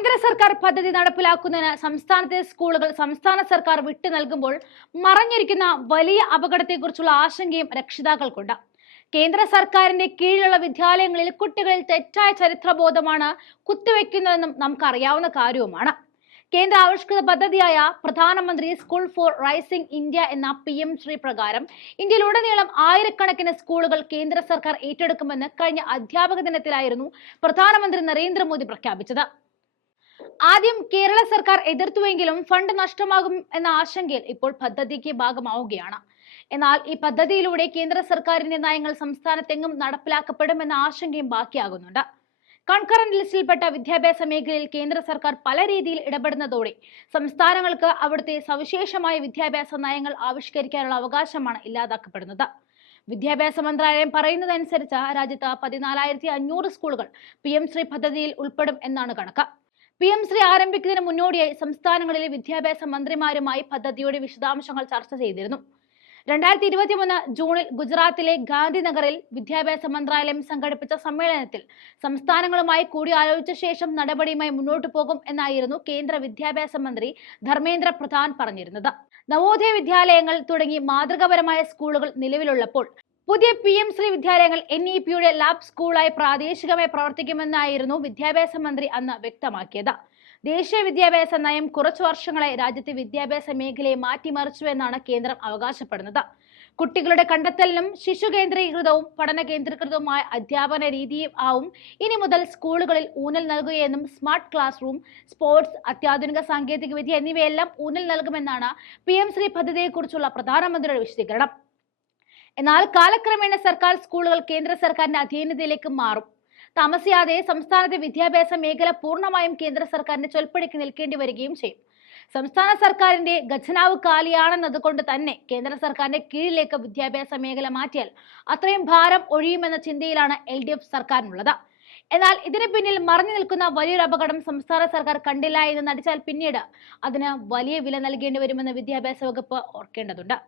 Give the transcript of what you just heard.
കേന്ദ്ര സർക്കാർ പദ്ധതി നടപ്പിലാക്കുന്നതിന് സംസ്ഥാനത്തെ സ്കൂളുകൾ സംസ്ഥാന സർക്കാർ വിട്ടു നൽകുമ്പോൾ മറഞ്ഞിരിക്കുന്ന വലിയ അപകടത്തെക്കുറിച്ചുള്ള ആശങ്കയും രക്ഷിതാക്കൾക്കുണ്ട്. കേന്ദ്ര സർക്കാരിന്റെ കീഴിലുള്ള വിദ്യാലയങ്ങളിൽ കുട്ടികളിൽ തെറ്റായ ചരിത്രബോധമാണ് കുത്തിവെക്കുന്നതെന്നും നമുക്കറിയാവുന്ന കാര്യവുമാണ്. കേന്ദ്ര ആവിഷ്കൃത പദ്ധതിയായ പ്രധാനമന്ത്രി സ്കൂൾ ഫോർ റൈസിംഗ് ഇന്ത്യ എന്ന പി എം ശ്രീ പ്രകാരം ഇന്ത്യയിലുടനീളം ആയിരക്കണക്കിന് സ്കൂളുകൾ കേന്ദ്ര സർക്കാർ ഏറ്റെടുക്കുമെന്ന് കഴിഞ്ഞ അധ്യാപക ദിനത്തിലായിരുന്നു പ്രധാനമന്ത്രി നരേന്ദ്രമോദി പ്രഖ്യാപിച്ചത്. ആദ്യം കേരള സർക്കാർ എതിർത്തുവെങ്കിലും ഫണ്ട് നഷ്ടമാകും എന്ന ആശങ്കയിൽ ഇപ്പോൾ പദ്ധതിക്ക് ഭാഗമാവുകയാണ്. എന്നാൽ ഈ പദ്ധതിയിലൂടെ കേന്ദ്ര സർക്കാരിന്റെ നയങ്ങൾ സംസ്ഥാനത്തെങ്ങും നടപ്പിലാക്കപ്പെടുമെന്ന ആശങ്കയും ബാക്കിയാകുന്നുണ്ട്. കൺകറന്റ് ലിസ്റ്റിൽപ്പെട്ട വിദ്യാഭ്യാസ മേഖലയിൽ കേന്ദ്ര സർക്കാർ പല രീതിയിൽ ഇടപെടുന്നതോടെ സംസ്ഥാനങ്ങൾക്ക് അവിടുത്തെ സവിശേഷമായ വിദ്യാഭ്യാസ നയങ്ങൾ ആവിഷ്കരിക്കാനുള്ള അവകാശമാണ് ഇല്ലാതാക്കപ്പെടുന്നത്. വിദ്യാഭ്യാസ മന്ത്രാലയം പറയുന്നതനുസരിച്ച് രാജ്യത്ത് പതിനാലായിരത്തി അഞ്ഞൂറ് സ്കൂളുകൾ പി എം ശ്രീ പദ്ധതിയിൽ ഉൾപ്പെടും എന്നാണ് കണക്ക്. പി എം ശ്രീ ആരംഭിക്കുന്നതിന് മുന്നോടിയായി സംസ്ഥാനങ്ങളിലെ വിദ്യാഭ്യാസ മന്ത്രിമാരുമായി പദ്ധതിയുടെ വിശദാംശങ്ങൾ ചർച്ച ചെയ്തിരുന്നു. രണ്ടായിരത്തി ഇരുപത്തി മൂന്ന് ജൂണിൽ ഗുജറാത്തിലെ ഗാന്ധിനഗറിൽ വിദ്യാഭ്യാസ മന്ത്രാലയം സംഘടിപ്പിച്ച സമ്മേളനത്തിൽ സംസ്ഥാനങ്ങളുമായി കൂടിയാലോചിച്ച ശേഷം നടപടിയുമായി മുന്നോട്ടു പോകും എന്നായിരുന്നു കേന്ദ്ര വിദ്യാഭ്യാസ മന്ത്രി ധർമ്മേന്ദ്ര പ്രധാൻ പറഞ്ഞിരുന്നത്. നവോദയ വിദ്യാലയങ്ങൾ തുടങ്ങി മാതൃകാപരമായ സ്കൂളുകൾ നിലവിലുള്ളപ്പോൾ പുതിയ പി എം ശ്രീ വിദ്യാലയങ്ങൾ എൻ ഇ പിയുടെ ലാബ് സ്കൂളായി പ്രാദേശികമായി പ്രവർത്തിക്കുമെന്നായിരുന്നു വിദ്യാഭ്യാസ മന്ത്രി അന്ന് വ്യക്തമാക്കിയത്. ദേശീയ വിദ്യാഭ്യാസ നയം കുറച്ചു വർഷങ്ങളായി രാജ്യത്തെ വിദ്യാഭ്യാസ മേഖലയെ മാറ്റിമറിച്ചുവെന്നാണ് കേന്ദ്രം അവകാശപ്പെടുന്നത്. കുട്ടികളുടെ കണ്ടെത്തലിനും ശിശു കേന്ദ്രീകൃതവും പഠന കേന്ദ്രീകൃതവുമായ അധ്യാപന രീതിയും ആവും ഇനി മുതൽ സ്കൂളുകളിൽ ഊന്നൽ നൽകുകയെന്നും സ്മാർട്ട് ക്ലാസ് റൂം സ്പോർട്സ് അത്യാധുനിക സാങ്കേതികവിദ്യ എന്നിവയെല്ലാം ഊന്നൽ നൽകുമെന്നാണ് പി എം ശ്രീ പദ്ധതിയെക്കുറിച്ചുള്ള പ്രധാനമന്ത്രിയുടെ വിശദീകരണം. എന്നാൽ കാലക്രമേണ സർക്കാർ സ്കൂളുകൾ കേന്ദ്ര സർക്കാരിന്റെ അധീനതയിലേക്ക് മാറും. താമസിയാതെ സംസ്ഥാനത്തെ വിദ്യാഭ്യാസ മേഖല പൂർണമായും കേന്ദ്ര സർക്കാരിന്റെ ചൊൽപ്പടിക്ക് നിൽക്കേണ്ടി വരികയും ചെയ്യും. സംസ്ഥാന സർക്കാരിന്റെ ഖജനാവ് കാലിയാണെന്നതുകൊണ്ട് തന്നെ കേന്ദ്ര സർക്കാരിന്റെ കീഴിലേക്ക് വിദ്യാഭ്യാസ മേഖല മാറ്റിയാൽ അത്രയും ഭാരം ഒഴിയുമെന്ന ചിന്തയിലാണ് എൽ ഡി എഫ് സർക്കാരിനുള്ളത്. എന്നാൽ ഇതിന് പിന്നിൽ മറഞ്ഞു നിൽക്കുന്ന വലിയൊരു അപകടം സംസ്ഥാന സർക്കാർ കണ്ടില്ല എന്ന് നടിച്ചാൽ പിന്നീട് അതിന് വലിയ വില നൽകേണ്ടി വരുമെന്ന് വിദ്യാഭ്യാസ വകുപ്പ് ഓർക്കേണ്ടതുണ്ട്.